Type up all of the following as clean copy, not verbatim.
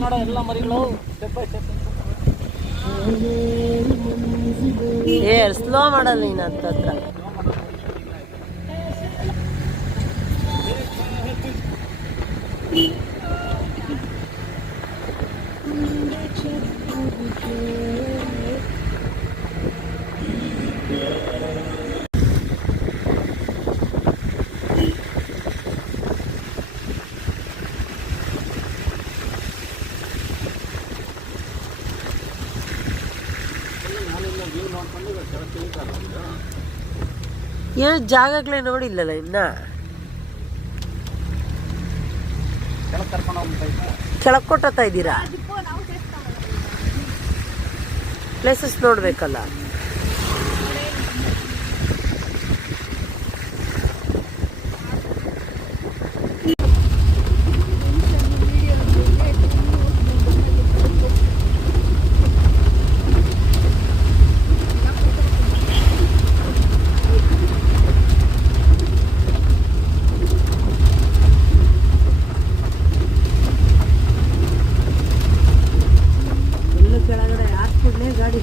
ನೋಡ ಎಲ್ಲ ಮರಿಗಳು ಸ್ಟೆಪ್ ಬೈ ಸ್ಟೆಪ್. ಸ್ಲೋ ಮಾಡಲ್ಲ ನೀನು ಹತ್ರ. ಏನು ಜಾಗಗಳೇ ನೋಡಿಲ್ಲಲ್ಲ ಇನ್ನ. ಕೆಳಗೆ ಕೊಟ್ಟೋಗ್ತಾ ಇದ್ದೀರಾ? ಪ್ಲೇಸಸ್ ನೋಡ್ಬೇಕಲ್ಲ. ಕೆಳಗಡೆ ಹಾಕ್ಬಿಡ್ಲೇ ಗಾಡಿ.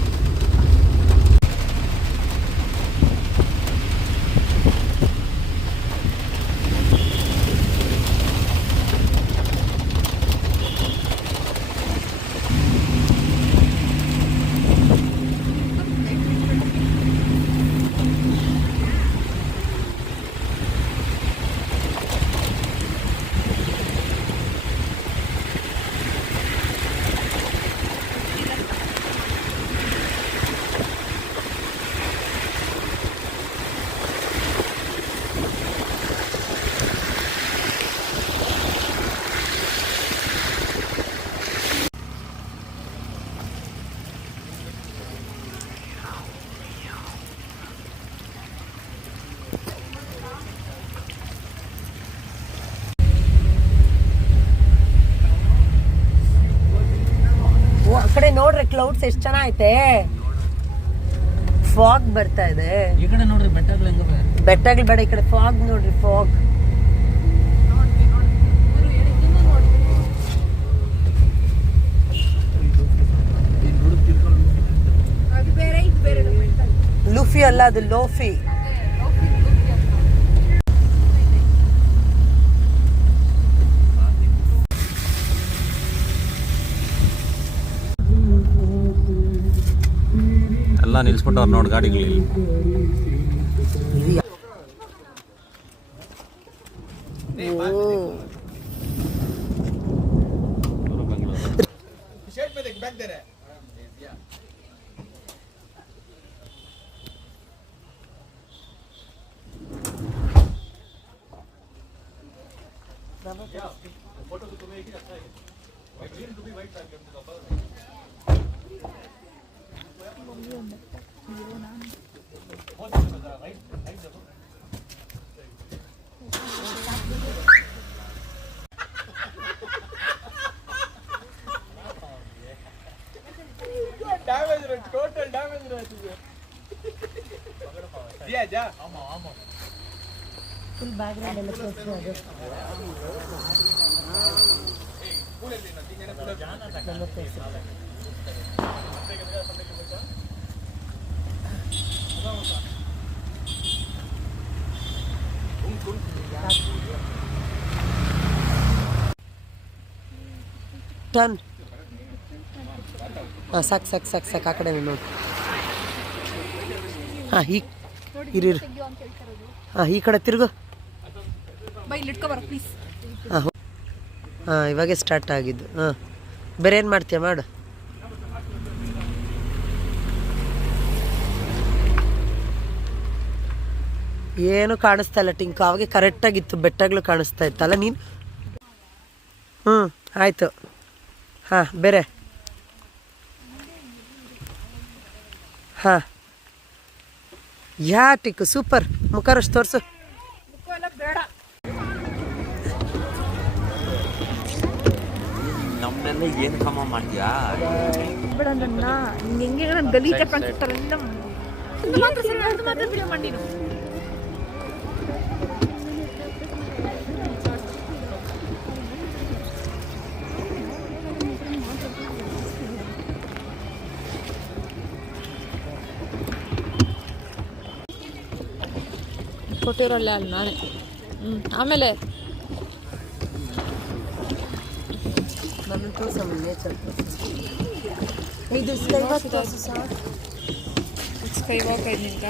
ಆ ಕಡೆ ನೋಡ್ರಿ ಕ್ಲೌಡ್ಸ್ ಎಷ್ಟು ಚೆನ್ನಾಗೈತೆ. ಫಾಗ್ ಬರ್ತಾ ಇದೆ. ಈ ಕಡೆ ನೋಡ್ರಿ ಬೆಟ್ಟಗಳು ಹೆಂಗ. ಬೆಟ್ಟಗಳು ಬೇಡ, ಈ ಕಡೆ ಫಾಗ್ ನೋಡ್ರಿ. ಫಾಗ್ ಲೂಫಿ ಅಲ್ಲ, ಅದು ಲೋಫಿ. ಎಲ್ಲ ನಿಲ್ಸ್ಬಿಟ್ಟವ್ರು ನೋಡಿ ಗಾಡಿಗಳಲ್ಲಿ. टोटल डैमेज रहती है। दिया जा आमा आमा फुल बैकग्राउंड ಎಲ್ಲ ತೋರಿಸ್ತಾರೆ. पूरे लेना ठीक है ना, पूरा जाना था ನಮ್ಮ ಪ್ಲೇಸ್. ಟರ್ನ್. ಹಾಂ ಸಾಕು ಸಾಕು ಸಾಕು ಸಾಕು. ಆ ಕಡೆ ನೋಡಿ. ಹಾಂ ಈಗ ಇರು. ಹಾಂ ಈ ಕಡೆ ತಿರುಗು. ಹಾಂ ಹಾಂ ಇವಾಗೆ ಸ್ಟಾರ್ಟ್ ಆಗಿದ್ದು. ಹಾಂ ಬೇರೆ ಏನು ಮಾಡ್ತೀಯ ಮಾಡು. ಏನು ಕಾಣಿಸ್ತಾ ಇಲ್ಲ ಟಿಂಕು. ಅವಾಗೆ ಕರೆಕ್ಟಾಗಿತ್ತು, ಬೆಟ್ಟಗಳು ಕಾಣಿಸ್ತಾ ಇತ್ತಲ್ಲ ನೀನು. ಹ್ಞೂ ಆಯಿತು. ಹಾಂ ಬೇರೆ. ಹಾಂ ಯಾ ಟಿಕ್ಕು ಸೂಪರ್. ಮುಖರಷ್ಟು ತೋರಿಸು. ನಮ್ಮನ್ನೆಲ್ಲ ಏನು ಕಮ್ಮ ಮಾಡ್ತೀಯಾ ಬೇಡ ನನ್ನ ಹೆಂಗೆ ನಾನು ಗಲೀಜ ಕಾಣಿಸ್ತಾರೆ ಎಲ್ಲ ಮಾತ್ರ ಸರಿ ಅದು ಮಾತ್ರ ವಿಡಿಯೋ ಮಾಡಿ ನೀನು ಕೊಟ್ಟಿರೋಲ್ಲ ಅಲ್ಲಿ ನಾನೇ ಆಮೇಲೆ ನನ್ನ ತೋರ್ಸಮ್ಮ ನೇಚರ್ ಇದು ಸ್ಕೈ ವಾಕ್ ತೋರಿಸು ಸಾಕು ಸ್ಕೈ ವಾಕ್ ಐದ್ನಿಂದ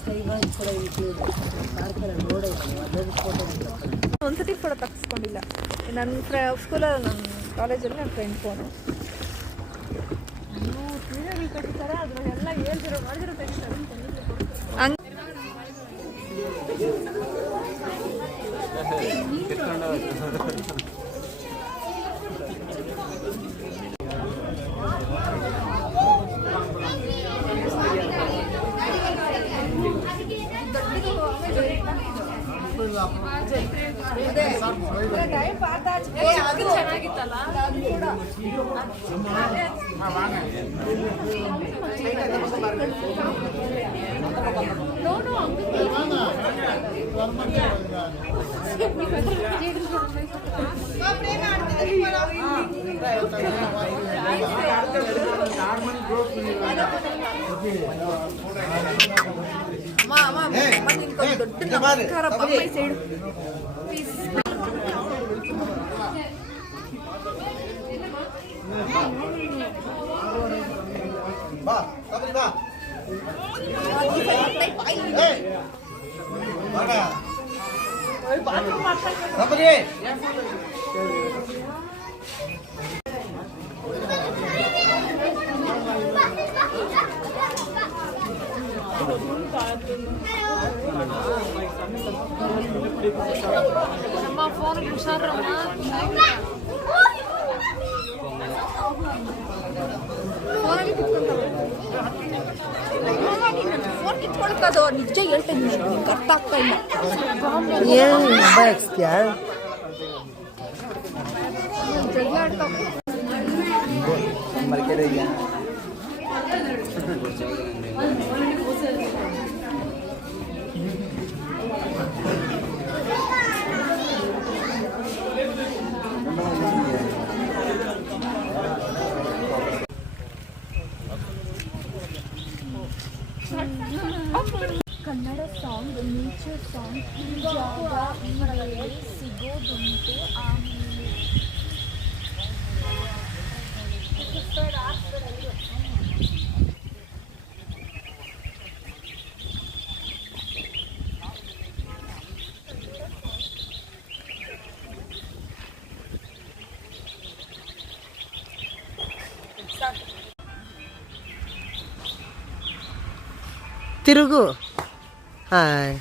ಸ್ಕೈ ವಾಕ್ ಕೂಡ ಇನ್ಕ್ಲೂಡ್ ಪಾರ್ಕಲ್ಲಿ ನೋಡೋದು ಅದರ ಫೋಟೋ ಒಂದ್ಸತಿ ಫೋಟೋ ತಗ್ಸ್ಕೊಂಡಿಲ್ಲ ನನ್ನ ಸ್ಕೂಲಲ್ಲಿ ನನ್ನ ಕಾಲೇಜಲ್ಲಿ ನನ್ನ ಫ್ರೆಂಡ್ ಫೋನು ಕಟ್ಟಿದ್ದಾರೆ ಅದ್ರಾಗೆಲ್ಲ ಹೇಳ್ತಿರೋ ಮಾಡಿದಿರೋ ತೆಗಿತಾರೆ ಹಂಗೆ ಅದು ಚೆನ್ನಾಗಿತ್ತಲ್ಲ ನಮ್ಮ ಫೋನ್ ಹುಷಾರಮ್ಮ ಫೋನಲ್ಲಿ ಫೋನ್ ಕಿತ್ಕೊಳ್ಕದು ನಿಜ ಹೇಳ್ತೀನಿ ನಿಮ್ಗೆ ಅರ್ಥ ಆಗ್ತಾ ಇಲ್ಲ ಏನು ಬಯಸ್ತೀಯಾ ಜಗಳ ಆಡ್ತಾ ಕನ್ನಡ ಸಾಂಗ್ ನೇಚರ್ ಸಾಂಗ್ ಜಾಗ ಮೇಲೆ ಸಿಗೋದುಂಟು ಆಮೇಲೆ ತಿರುಗು ಹಾಯ್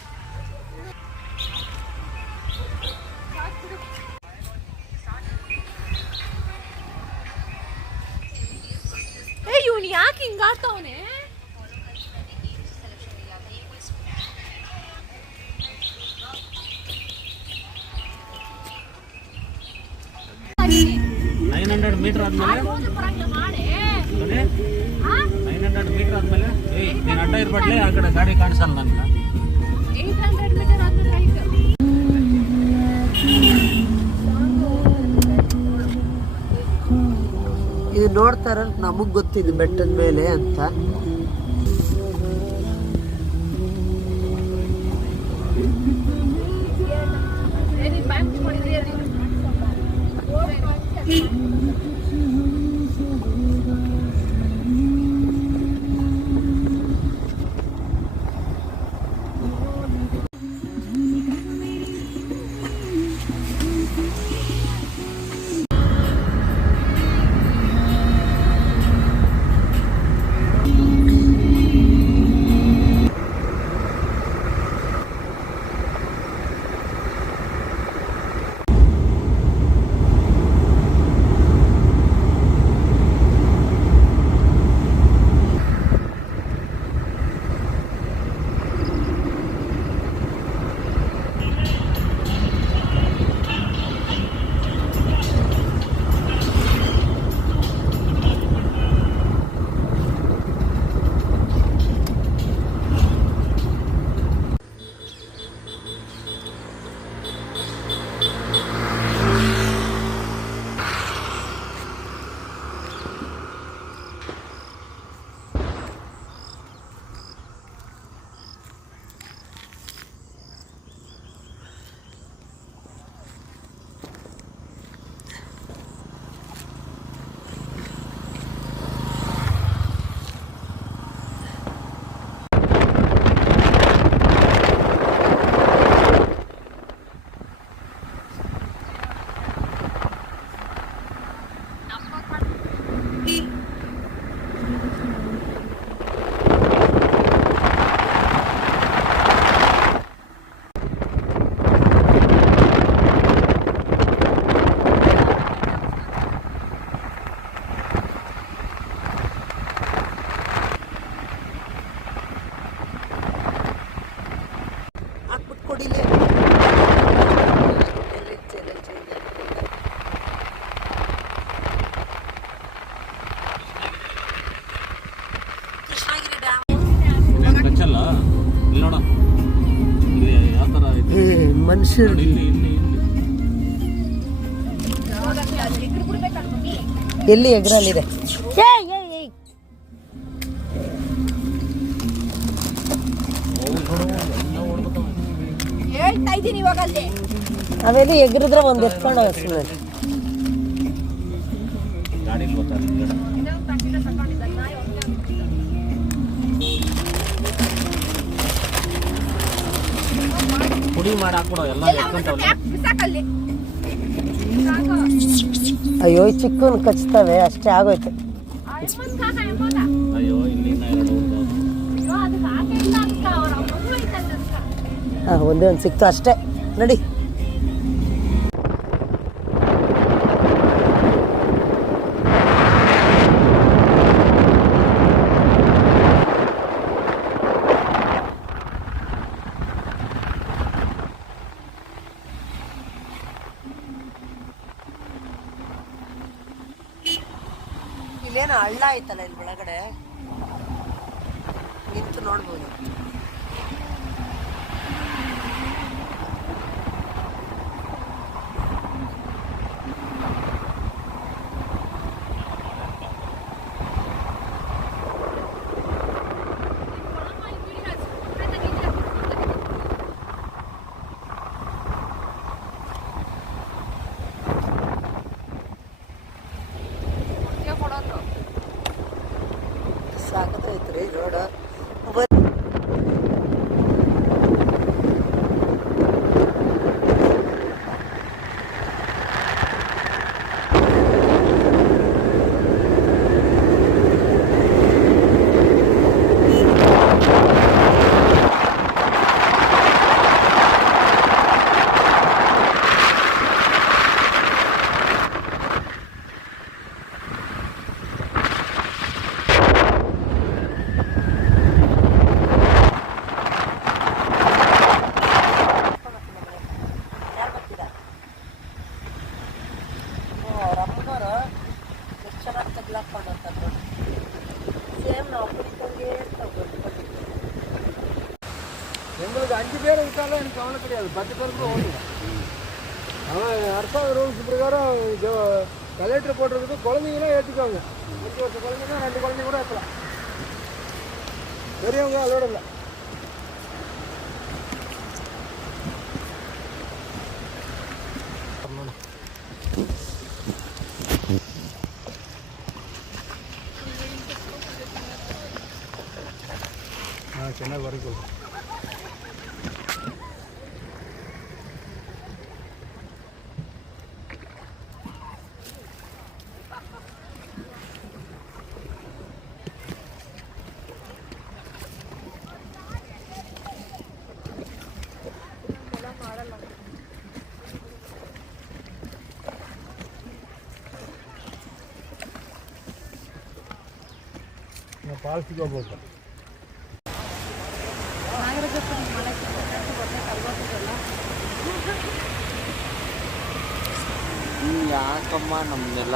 ಇವನು ಯಾಕೆ ಹಿಂಗಾಡ್ತಾವನೆ ಮೀಟರ್ ಆದ್ಮೇಲೆ 900 ಮೀಟರ್ ಆದ್ಮೇಲೆ ನೀನು ಅಡ್ಡ ಇರ್ಬಡ್ಲೆ ಆ ಕಡೆ ಗಾಡಿ ಕಾಣಿಸಲ್ಲ ನನಗೆ 800 ಮೀಟರ್ ಆದ್ಮೇಲೆ ರೈಟ್ ಇದು ನೋಡ್ತಾರಲ್ಲ ನಮಗ್ ಗೊತ್ತಿದ್ದು ಬೆಟ್ಟದ ಮೇಲೆ ಅಂತ ಬ್ಯಾಂಕ್ ಮಾಡಿದ್ರೆ ಕುಡಿಲಿ. ಕೃಷ್ಣಗಿರಿ ಡ್ಯಾಮ್ ಕಚ್ಚಲ್ಲ ಇಲ್ಲಿ ನೋಡ, ಇಲ್ಲಿ ಯಾವ ಥರ ಐತೆ ಮನುಷ್ಯರು ನೋಡಿ, ಇಲ್ಲಿ ಇಲ್ಲಿ ಇಲ್ಲಿ ಎಲ್ಲಿ ಎಗ್ರಲ್ಲಿದೆ. ಹೇಳ್ತಾ ಇದ್ದೀನಿ ಇವಾಗ ಅಲ್ಲಿ ಅವೆಲ್ಲ ಎಗ್ರಿದ್ರೆ ಒಂದು ಎತ್ಕೊಂಡು ಸುಮ್ಮನೆ. ಗಾಡಿ ಬರ್ತಾರೆ. ಪುಡಿ ಮಾಡಿ ಹಾಕ್ಬಿಡೋ ಎಲ್ಲ ಎತ್ಕೊಂತವ್ಲೆ. ಬಿಸಾಕಲ್ಲಿ ಅಯ್ಯೋ ಚಿಕ್ಕವನ್ ಕಚ್ತವೆ ಅಷ್ಟೇ ಆಗೋಯ್ತು. ಅಯ್ಯೋ ಇಲ್ಲಿಂದ 2 ಒಂದೇ ಒಂದು ಸಿಕ್ತು ಅಷ್ಟೇ. ನಡಿ ಇಲ್ಲೇನೋ ಹಳ್ಳ ಆಯ್ತಲ್ಲ ಇಲ್ಲಿ ಒಳಗಡೆ, ನಿಂತು ನೋಡ್ಬೋದು. ಸಾಕತ್ತೈತ್ರಿ ರೋಡ್. எங்களுக்கு 5 பேர் இருக்காலும் எனக்கு கவலை கிடையாது. 10 பேருக்கு ஓடுங்க. அவன் அரசாங்க ரூல்ஸ் பிரகாரம் கலெக்டர் போட்டிருக்குது. குழந்தைங்களாம் ஏற்றிக்குவாங்க. 5 வருஷம் குழந்தைங்க 2 குழந்தைங்க கூட ஏற்றலாம். பெரியவங்க அதோட இல்லை. ಚೆನ್ನಾಗಿ ಬರೀಬೋದು. ಫಾಲ್ಸಿಗೆ ಹೋಗ್ಬೇಕು. ಯಾಕಮ್ಮ ನಮ್ಮನ್ನೆಲ್ಲ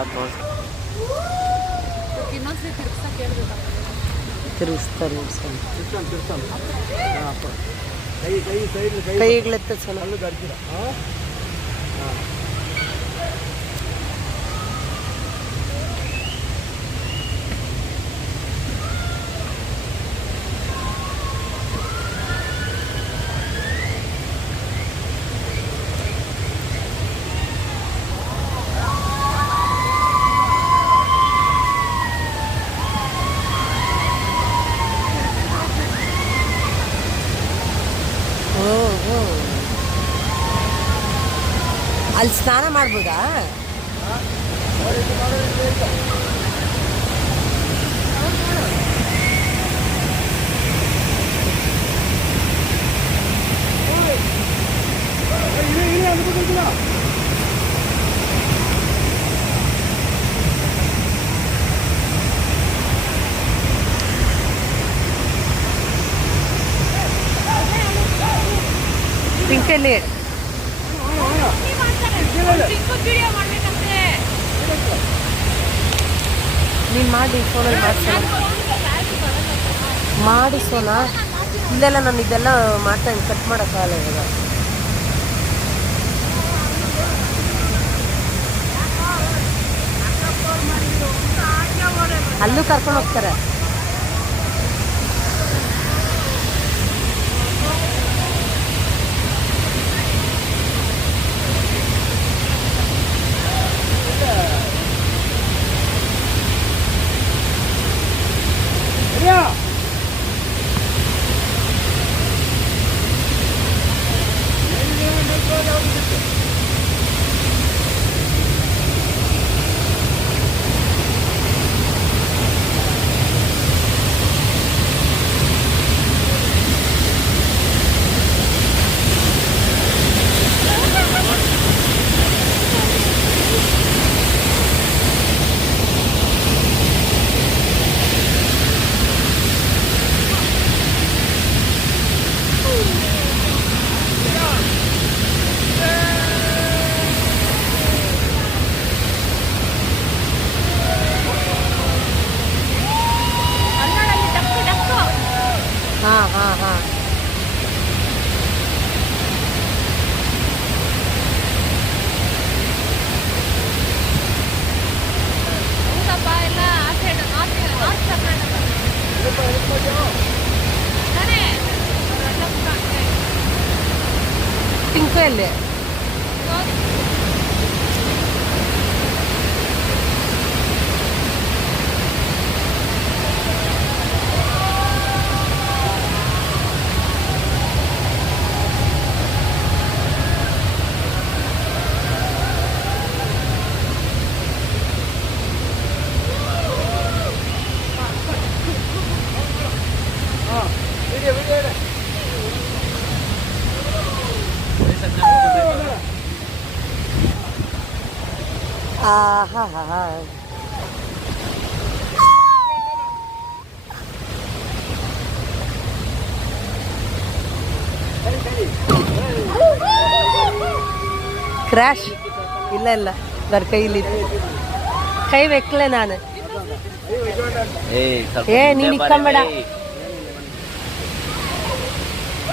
ತಿರುಗಿಸ್ತಾರೆ ಕೈ ಕೈಗಳೆತ್ತ ಸಲ ಅಲ್ಲೂ ಗರ್ಜಿರ. ಅಲ್ಲಿ ಸ್ನಾನ ಮಾಡ್ಬೋದಾ? ಪಿಂಕಲ್ಲಿ ನೀನು ಮಾಡಿ ಫೋನಲ್ಲಿ ಮಾಡಿ ಸೋನಾ. ಇಲ್ಲೆಲ್ಲ ನಾನು ಇದೆಲ್ಲ ಮಾಡ್ತಾ ಕಟ್ ಮಾಡೋಕ್ಕಾಗಲ್ಲ ಇವಾಗ. ಅಲ್ಲೂ ಕರ್ಕೊಂಡು ಹೋಗ್ತಾರೆ. ಹಾಂ ಪಿಂಕು ಎಲ್ಲಿ? ಕ್ರ್ಯಾಶ್ ಇಲ್ಲ ಇಲ್ಲ ನನ್ನ ಕೈಲಿ ಕೈ ಬೆಕ್ಲೆ ನಾನು. ನೀನು ಇಕ್ಕೊಂಬೇಡ.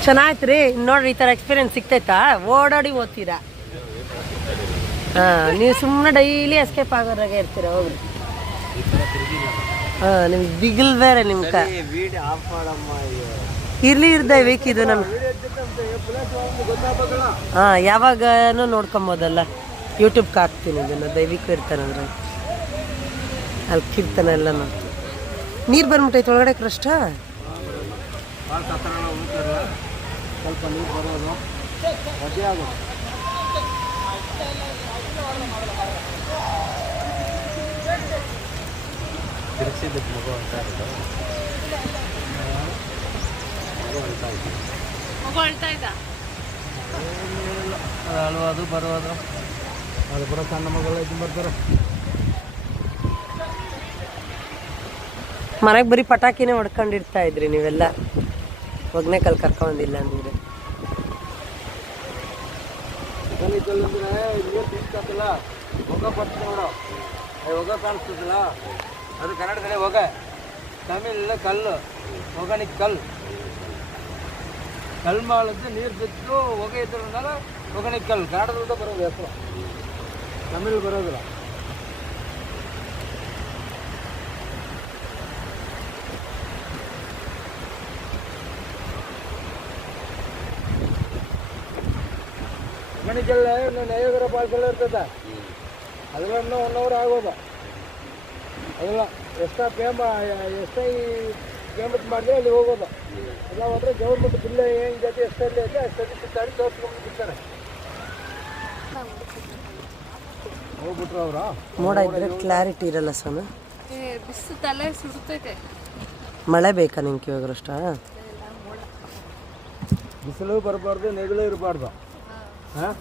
ಚೆನ್ನಾಯ್ತು ರೀ. ನೋಡ್ರಿ ಈ ಥರ ಎಕ್ಸ್ಪೀರಿಯನ್ಸ್ ಸಿಗ್ತೈತಾ? ಓಡಾಡಿ ಓದ್ತೀರಾ? ಹಾಂ, ನೀವು ಸುಮ್ಮನೆ ಡೈಲಿ ಎಸ್ಕೇಪ್ ಆಗೋರಾಗೆ ಇರ್ತೀರ. ಹೋಗ್ರಿ. ಹಾಂ, ನಿಮ್ಗೆ ದಿಗಿಲ್ ಬೇರೆ ನಿಮ್ಗೆ. ಇರ್ಲಿ ದಯವಿಟ್ಟು ಇದು ನಮ್ಮ ಹಾಂ ಯಾವಾಗನೂ ನೋಡ್ಕೊಬೋದಲ್ಲ. ಯೂಟ್ಯೂಬ್ಗೆ ಹಾಕ್ತೀನಿ ಇದನ್ನು. ದಯವಿಟ್ಟು ಇರ್ತಾನಂದ್ರೆ ಅಲ್ಲಿ ಕೀರ್ತನ ಎಲ್ಲ ನೋಡ್ತೀನಿ. ನೀರು ಬಂದ್ಬಿಟ್ಟೈತೆ ಒಳಗಡೆ ಕಷ್ಟ. ಸ್ವಲ್ಪ ನೀರು ಬರೋದು ರಜೆ ಆಗೋದು. ತಿರುಗಿಸಿದ್ದಕ್ಕೆ ಮಗು ಅಂತ ಅಲ್ವದು ಬರೋದು. ಅದು ಬರೋ ಸಣ್ಣ ಮಗಳು ಇದು ಬರ್ತಾರೆ. ಮನೆಗೆ ಬರೀ ಪಟಾಕಿನೇ ಹೊಡ್ಕೊಂಡಿರ್ತಾ ಇದ್ರಿ ನೀವೆಲ್ಲ. ಒಗ್ನೆ ಕಲ್ ಕರ್ಕೊಂಡಿಲ್ಲ ಅಂದ್ರೆ ತಿಳ್ಕತ್ತಲ್ಲ. ಹೊಗ ಬರ್ತದೆ ನೋಡು, ಹೊಗ ಕಾಣಿಸ್ತದಲ್ಲ, ಅದು ಕನ್ನಡದಲ್ಲೇ ಹೊಗ. ತಮಿಳ್ ಕಲ್ಲು, ಹೊಗನಿಗೆ ಕಲ್ಲು. ಕಲ್ಲು ಮಾಡಿದ್ರೆ ನೀರು ಬಿತ್ತು ಹೊಗೆ ಇದ್ರನಾಗ ಹೊಗನಿಗೆ ಕಲ್ಲು. ಕನ್ನಡದ ಬರೋದು ಹೆಸರು, ತಮಿಳ್ ಬರೋದಿಲ್ಲ. ಮಣಿಗೆಲ್ಲ ಇನ್ನು ನೈವೇದ್ರ ಪಾಲ್ಸೆಲ್ಲ ಇರ್ತದೆ. ಅದೆಲ್ಲ ಇನ್ನೂ 1 hour ಆಗೋದು. ಅದೆಲ್ಲ ಎಷ್ಟೇ ಪೇಮೆಂಟ್ ಮಾಡಿದ್ರೆ ಅಲ್ಲಿ ಹೋಗೋದು. ಎಲ್ಲ ಹೋದ್ರೆ ಗೌರ್ಮೆಂಟ್ ಬಿಲ್ ಏನು ಜೊತೆ ಎಷ್ಟಲ್ಲಿ ಐತೆ ಅಷ್ಟಲ್ಲಿ ಸುತ್ತಾಡಿ ತೋರಿಸ್ಕೊಂಡು ಬಿಡ್ತಾರೆ. ಹೋಗ್ಬಿಟ್ರು ಅವ್ರ ಮೋಡ ಇದ್ರೆ ಕ್ಲಾರಿಟಿ ಇರಲ್ಲ ಸೋನು. ಬಿಸಿಲು ತಲೆ ಸುಡುತ್ತೈತೆ. ಮಳೆ ಬೇಕಾ ನಿಮ್ಗೆ ಇವಾಗಷ್ಟ? ಬಿಸಿಲು ಬರಬಾರ್ದು, ನೆಗಳು ಇರಬಾರ್ದು. ಹಾಂ,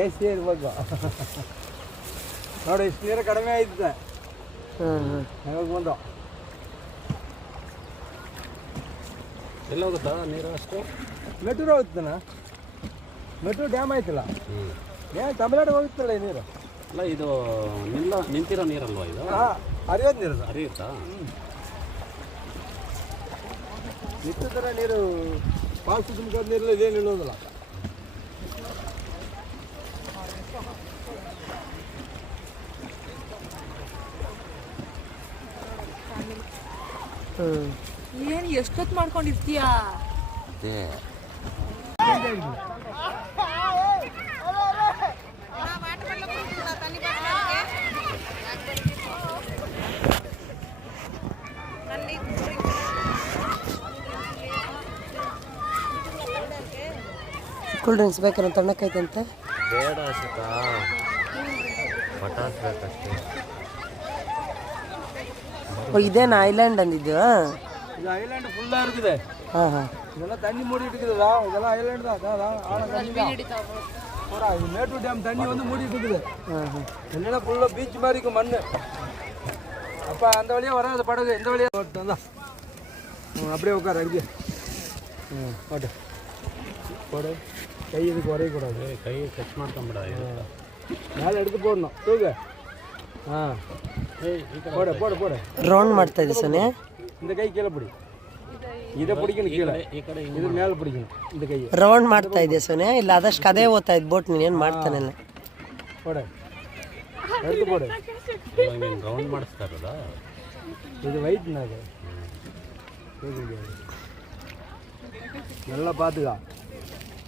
ಎ ಸಿ ಇರ್ಬೇಕು. ನೋಡಿ ಇಷ್ಟು ನೀರು ಕಡಿಮೆ ಆಯ್ತದೆ. ಯಾವಾಗ ಬಂದು ಎಲ್ಲ ಹೋಗುತ್ತಾ ನೀರು? ಅಷ್ಟು ಮೆಟೂರು ಹೋಗ್ತಾನ. ಮೆಟ್ರೋ ಡ್ಯಾಮ್ ಆಯ್ತಲ್ಲ ಏನು ತಮಿಳ್ನಾಡು ಹೋಗುತ್ತಲ್ಲ ಈ ನೀರು. ಅಲ್ಲ ಇದು ನಿಂತಿರೋ ನೀರಲ್ವಾ ಇದು? ಹಾಂ ಹರಿಯೋದು ನೀರು ಅದು. ಹರಿಯುತ್ತಾ? ನಿಂತ ಥರ ನೀರು ಫಾಲ್ಸ್ ತುಂಬಿದ ನೀರಲ್ಲ ಇದೇನು ಇಲ್ಲೋದಿಲ್ಲ. ಏನು ಎಷ್ಟೊತ್ತು ಮಾಡ್ಕೊಂಡಿರ್ತೀಯಾ? ಕೂಲ್ ಡ್ರಿಂಕ್ಸ್ ಬೇಕಾದ್ರೆ ತಣ್ಣಕ್ಕೈತಂತೆ. ಬೇಡ ಅಷ್ಟಾ ಪಟಾಸ್ ಬೇಕಷ್ಟೇ. ಓ ಇದೇನಾ ಐಲ್ಯಾಂಡ್ ಅಂದಿದ್ದು? ಇದು ಐಲ್ಯಾಂಡ್ ಫುಲ್ இருக்குது. ಹಾಂ ಹಾಂ இதெல்லாம் தண்ணி மூடிட்டு இருக்குதுடா. இதெல்லாம் ஐலாண்ட் தான். ஆனா தண்ணி தான். போடா இது மேட்டூர் டேம் தண்ணி வந்து மூடிட்டு இருக்குது. என்னன்னா ஃபுல்லா பீச் மாதிரி இருக்கும் மண்ணு. அப்ப அந்த வழியா வராது படகு, இந்த வழியா வரட்டும். அப்படியே உட்காரு அங்கே. போடு போடு. கை இதுக்கு வரைய கூடாது. ಕೈ ಟಚ್ ಮಾಡ್ಕೊಂಬಿಡ. மேலே எடுத்து போடணும். தூக்கு. போடு போடு போடு. ರೌಂಡ್ ಮಾಡ್ತಾ ಇದೆ ಸೋನೆ. இந்த கை கீழே பிடி. ಇದೇ பிடிக்கணும் ಕೀழே. ಈ ಕಡೆ ಇದು ಮೇಲೆ பிடிக்கணும் இந்த ಕೈ. ರೌಂಡ್ ಮಾಡ್ತಾ ಇದೆ ಸೋನೆ. ಇಲ್ಲ ಅದಷ್ಟು ಕದೇ ಓದ್ತಾ ಇದ್ದು ಬೋಟ್ ನೀನೇನು ಮಾಡ್ತಾನಲ್ಲ. போடு எடுத்து போடு. ಇವಾಗ ನೀನು ರೌಂಡ್ ಮಾಡಿಸ್ತಾ ಇರೋದಾ? இது வெயிட்னா அது. நல்லா பார்த்துக்கா.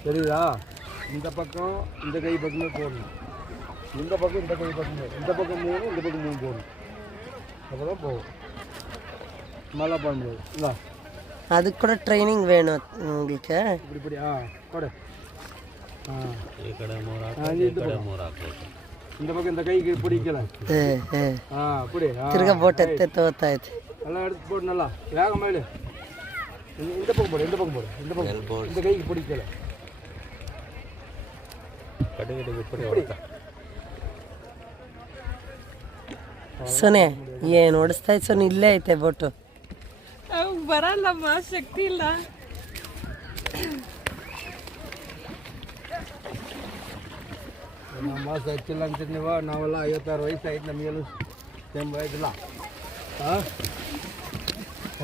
தெரியுதா? இந்த பக்கம் இந்த கை பக்கமே போடணும். இந்த பக்கம் இந்த கை பக்கமே. இந்த பக்கம் 3 இந்த பக்கம் 3 போடணும். அப்போ தான் போகும். நல்லா பண்ண முடியாது. இல்லை அதுக்கு கூட ட்ரைனிங் வேணும் உங்களுக்கு. இப்படி இப்படி போடு. ಈ ಕಡೆ 3 ಹಾಕಿ ಈ ಕಡೆ 3 ಹಾಕಬೇಕು. இந்த பக்கம் இந்த கைக்கு பிடிக்கல. பிடி. ತಿರ್ಗಾ ಬೋಟ್ ಎತ್ತೆ ಹೋಗ್ತಾ ಐತೆ. நல்லா எடுத்து போடு. நல்லா வேகமாக இடு. இந்த பக்கம் போடு. இந்த பக்கம் போடு. இந்த பக்கம் இந்த கைக்கு பிடிக்கல. ಕಡೆಗೆ ಇಪ್ಪಡಿ ಹೊಡ್ತಾ. ಸೋನೆ ಏನು ಓಡಿಸ್ತಾ ಇತ್ತು ಸೋನೆ? ಇಲ್ಲೇ ಐತೆ ಬೋಟು. ಬರಲ್ಲಮ್ಮ, ಶಕ್ತಿ ಇಲ್ಲ. ನಮ್ಮ ಮಾಸ ಹೆಚ್ಚಿಲ್ಲ ಅಂತೀರಿ ನೀವು. ನಾವೆಲ್ಲ 56 ವಯಸ್ಸು ಆಯ್ತು. ನಮಗೆಲ್ಲ ಸೇಮ್ ವಯಸ್ಸಿಲ್ಲ.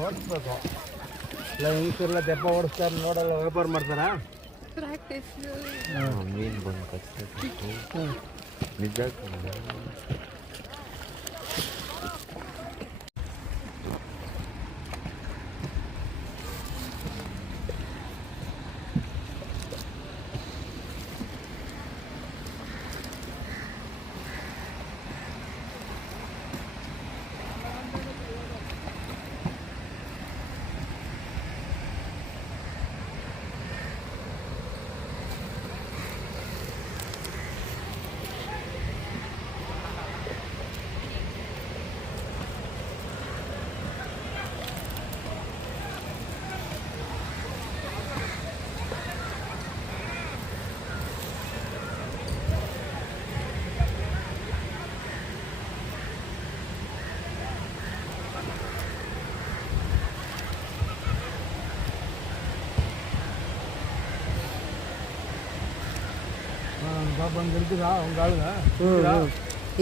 ಓಡಿಸ್ಬೇಕು. ಇಲ್ಲ ಹೆಂಗಸರೆಲ್ಲ ತೆಪ್ಪ ಓಡಿಸ್ತಾರೆ ನೋಡಲ್ಲ, ವ್ಯಾಪಾರ ಮಾಡ್ತಾರಾ? ಮೀನು ಬಂದು ಕಚ್ಚಿತ್ತು ನಿಜ. பாப்பா அங்கே இருக்குதா உங்க ஆளுங்க?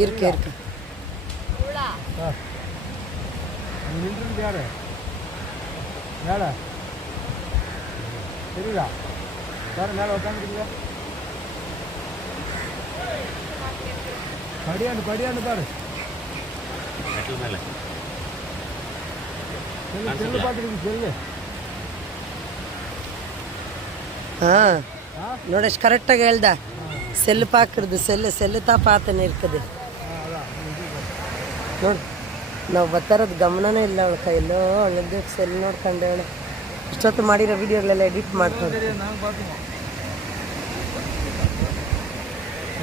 இருக்கு இருக்கு. அங்கே நின்றுட்டு யாரு மேலே தெரியுதா? யாரும் மேலே உட்காந்துருக்கீங்க? படியாண்டு பாரு. ಮೆಟಲ್ ಮೇಲೆ செல்லு பார்த்துருக்கு. செல்லு ನೋಡಿ ಎಷ್ಟು ಕರೆಕ್ಟಾಗಿ ಹೇಳ್ದ. ಸೆಲ್ಲು ಪಾಕಿರ್ದು ಸೆಲ್ಲು ತಾ ಪಾತನೇ ಇರ್ತದೆ ನೋಡಿ. ನಾವು ಬರ್ತಾರೋದು ಗಮನನೇ ಇಲ್ಲ ಅವಳ ಕೈಯಲ್ಲೋ. ಅವಳದ್ದು ಸೆಲ್ ನೋಡ್ಕೊಂಡೆ ಅವಳು ಇಷ್ಟೊತ್ತು ಮಾಡಿರೋ ವಿಡಿಯೋಗಳೆಲ್ಲ ಎಡಿಟ್ ಮಾಡ್ಕೊಂಡು. நாங்கள் பார்த்துக்கோம்.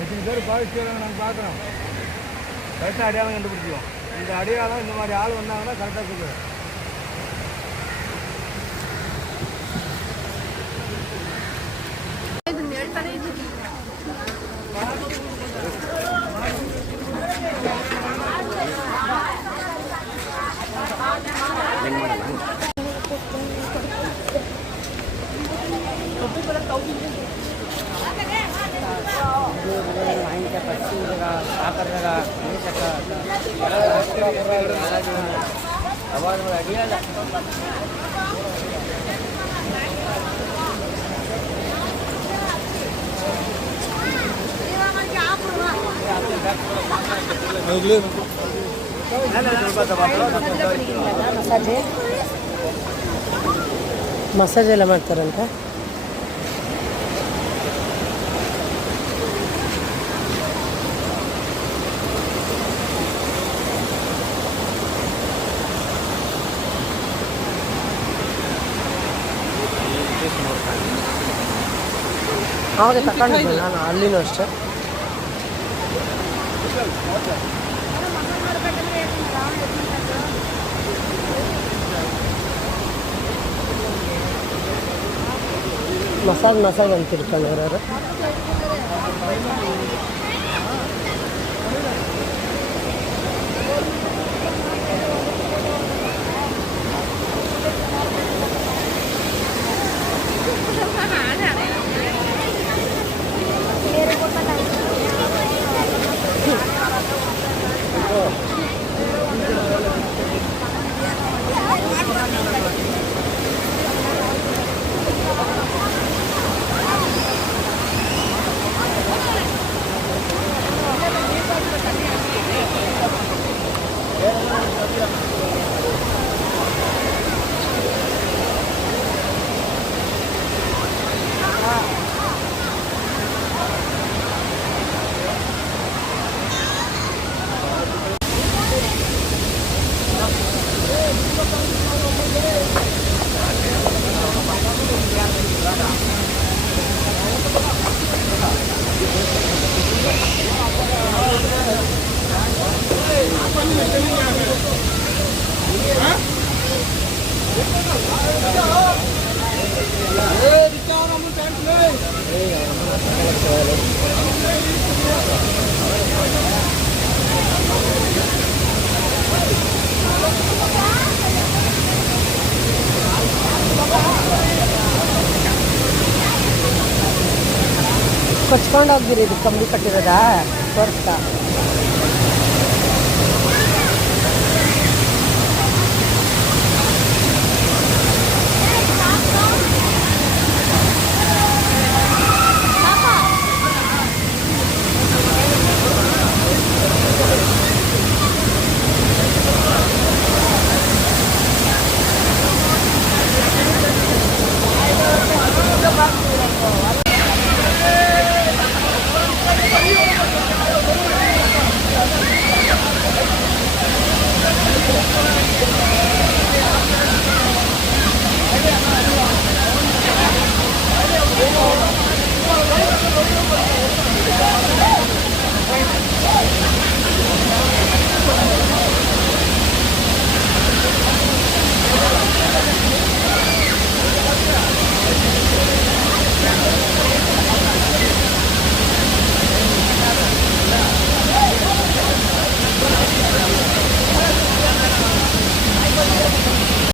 எத்தனை பேர் பாதிச்சு நாங்கள் பார்க்குறோம். கரெக்டாக அடையாளம் கண்டுபிடிச்சிடுவோம். இந்த அடையாளம் இந்த மாதிரி ஆள் வந்தாங்கன்னா கரெக்டாக சொல்லுவோம். ಮಸಾಜ್ ಎಲ್ಲ ಮಾಡ್ತಾರಂತ. ಅವಾಗ ತಗೊಂಡಿದ್ದೆ ನಾನು ಅಲ್ಲಿನೂ ಅಷ್ಟೇ. ಮಸಾಜ್ ಅಂತ ತಿಳ್ಕೊಂಡ್ರು. ಕೊಚ್ಕೊಂಡು ಹೋಗಿರಿ, ಇದು ಕಂಬಿ ಕಟ್ಟಿರೋದಾ ತೋರಿಸ್ತಾ.